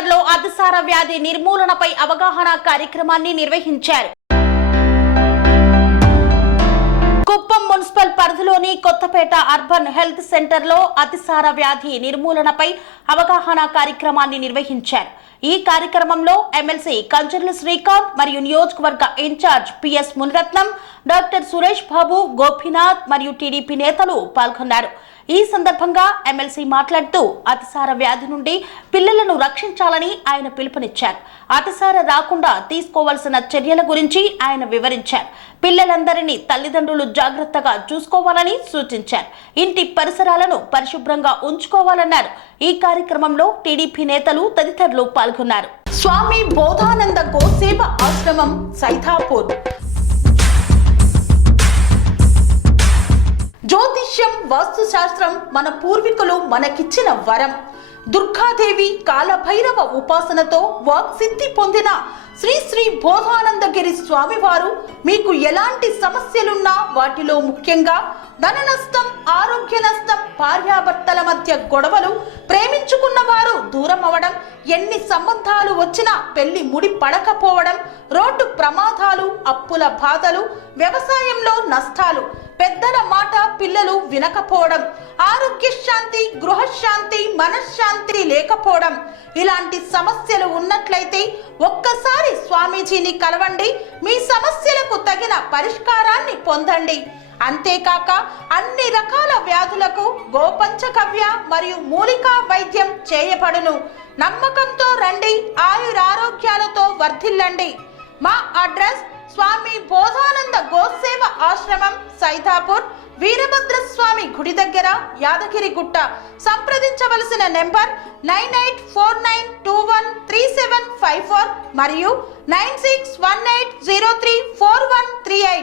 సెంటర్లో అతిసార వ్యాధి నిర్మూలనపై అవగాహన కార్యక్రమాన్ని నిర్వహించారు. కుప్పం మున్సిపల్ పరిధిలోని కొత్తపేట అర్బన్ హెల్త్ సెంటర్లో అతిసార వ్యాధి నిర్మూలనపై అవగాహన కార్యక్రమాన్ని నిర్వహించారు. ఈ కార్యక్రమంలో ఎమ్మెల్సీ కంచర్ల శ్రీకాంత్ మరియు నియోజకవర్గ incharge PS Muniratnam, doctor Suresh Babu, Gopinath మరియు టీడీపీ నేతలు పాల్గొన్నారు. ఈ సందర్భంగా ఎమ్మెల్సీ మాట్లాడుతూ అతిసార వ్యాధి నుండి పిల్లలను రక్షించాలని ఆయన పిలుపునిచ్చారు. అతిసార రాకుండా తీసుకోవాల్సిన చర్యల గురించి ఆయన వివరించారు. పిల్లలందరినీ తల్లిదండ్రులు జాగ్రత్తగా చూసుకోవాలని సూచించారు. ఇంటి పరిసరాలను పరిశుభ్రంగా ఉంచుకోవాలన్నారు. ఈ కార్యక్రమంలో టీడీపీ నేతలు తదితరులు పాల్గొన్నారు. స్వామి బోధానంద గోసేవ ఆశ్రమం సైథాపూర్. జ్యోతిష్యం, వాస్తుశాస్త్రం మన పూర్వీకులు మనకిచ్చిన వరం. దుర్గాదేవి, కాలభైరవ ఉపాసనతో వాక్సిద్ధి పొందిన శ్రీ శ్రీ బోధానందగిరి స్వామివారు మీకు ఎలాంటి సమస్యలున్నా, వాటిలో ముఖ్యంగా ధన నష్టం, ఆరోగ్య నష్టం, భార్యాభర్తల మధ్య గొడవలు, ప్రేమించుకున్న వారు దూరం అవడం, ఎన్ని సంబంధాలు వచ్చినా పెళ్లి ముడి పడకపోవడం, రోడ్డు ప్రమాదాలు, అప్పుల బాధలు, వ్యవసాయంలో నష్టాలు, పెద్దల మాట పిల్లలు వినకపోవడం, ఆరోగ్య శాంతి, గృహశాంతి, మనశ్శాంతి లేకపోవడం, ఇలాంటి సమస్యలు ఉన్నట్లయితే ఒక్కసారి స్వామీజీని కలవండి. మీ సమస్యలకు తగిన పరిష్కారాన్ని పొందండి. అంతేకాక అన్ని రకాల వ్యాధులకు గోపంచగవ్య మరియు మూలికా వైద్యం చేయబడును. నమ్మకంతో రండి, ఆయురారోగ్యాలతో వర్ధిల్లండి. మా అడ్రస్ స్వామి బోధానంద గోసేవ ఆశ్రమం, సైథాపూర్, వీరభద్రస్వామి గుడి దగ్గర, యాదగిరిగుట్ట. సంప్రదించవలసిన నెంబర్ 9849213754 మరియు 9618034138.